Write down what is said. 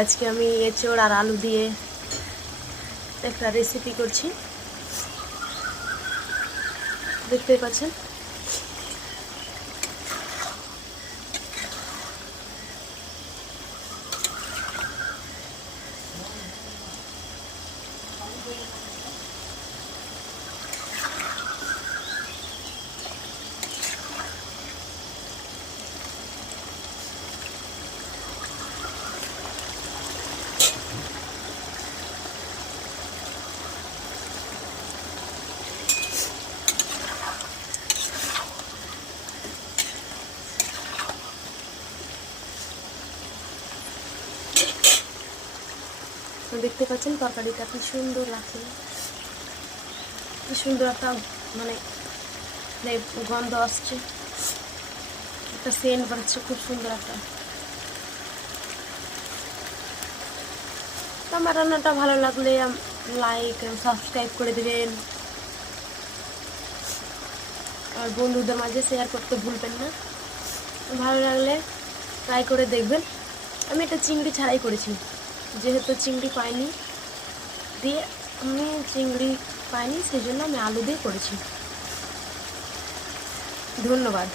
আজকে আমি এঁচোড় আর আলু দিয়ে একটা রেসিপি করছি, দেখতেই পাচ্ছেন। দেখতে পাচ্ছেন তরকারিটা কি সুন্দর লাগছে, কি সুন্দর একটা মানে গন্ধ আসছে, একটা সেন্ট বাড়ছে, খুব সুন্দর একটা। তো আমার রান্নাটা ভালো লাগলে লাইক সাবস্ক্রাইব করে দেবেন, আর বন্ধুদের মাঝে শেয়ার করতে ভুলবেন না। ভালো লাগলে ট্রাই করে দেখবেন। আমি এটা চিংড়ি ছাড়াই করেছি, যেহেতু চিংড়ি পাইনি সেই জন্য আমি আলু দিয়ে করেছি। ধন্যবাদ।